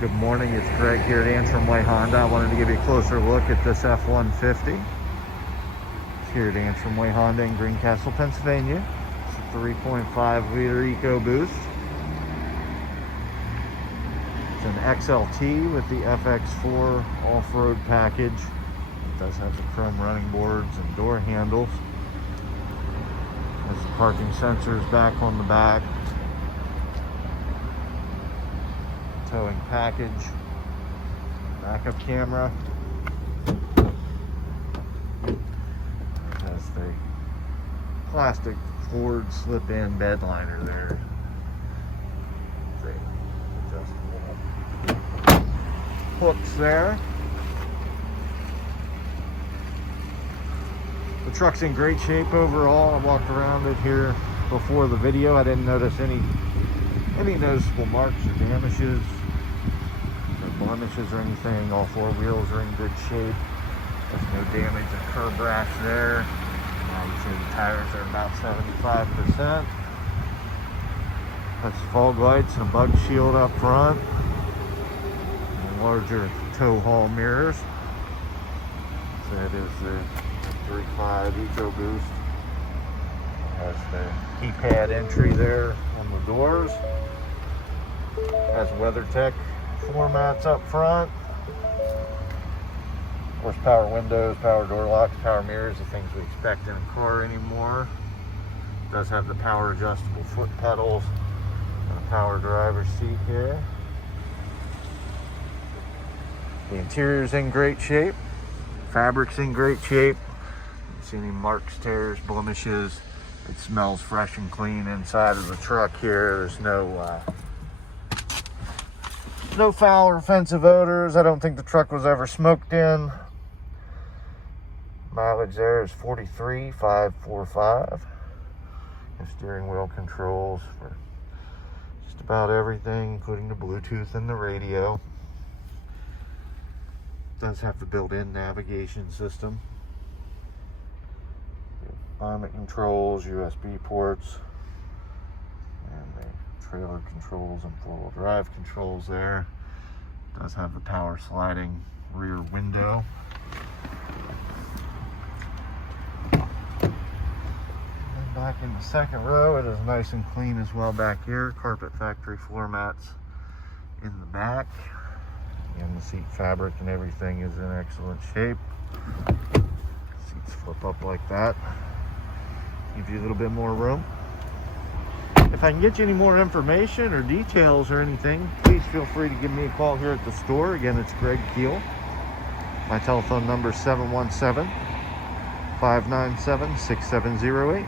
Good morning, it's Greg here at Antrim Way Honda. I wanted to give you a closer look at this F-150. It's here at Antrim Way Honda in Greencastle, Pennsylvania. It's a 3.5 liter EcoBoost. It's an XLT with the FX4 off-road package. It does have the chrome running boards and door handles. There's the parking sensors back on the back. Towing package, backup camera. It has the plastic Ford slip-in bed liner there. The adjustable hooks there. The truck's in great shape overall. I walked around it here before the video. I didn't notice any noticeable marks or damages. Blemishes or anything. All four wheels are in good shape. There's no damage or curb rash there. You see the tires are about 75%. That's fog lights and a bug shield up front. And larger tow haul mirrors. So that is the 3.5 EcoBoost. Has the keypad entry there on the doors. Has WeatherTech floor mats up front. Of course, power windows, power door locks, power mirrors, the things we expect in a car anymore. It does have the power adjustable foot pedals and a power driver's seat here. The interior's in great shape. Fabric's in great shape. Don't see any marks, tears, blemishes. It smells fresh and clean inside of the truck here. There's no foul or offensive odors. I don't think the truck was ever smoked in. Mileage there is 43,545. The steering wheel controls for just about everything, including the Bluetooth and the radio. It does have the built-in navigation system. Climate controls, USB ports, and the trailer controls and four-wheel drive controls there. It does have the power sliding rear window. And back in the second row, it is nice and clean as well back here. Carpet factory floor mats in the back. And the seat fabric and everything is in excellent shape. Seats flip up like that. Give you a little bit more room. If I can get you any more information or details or anything, please feel free to give me a call here at the store. Again, it's Greg Keihl. My telephone number is 717-597-6708.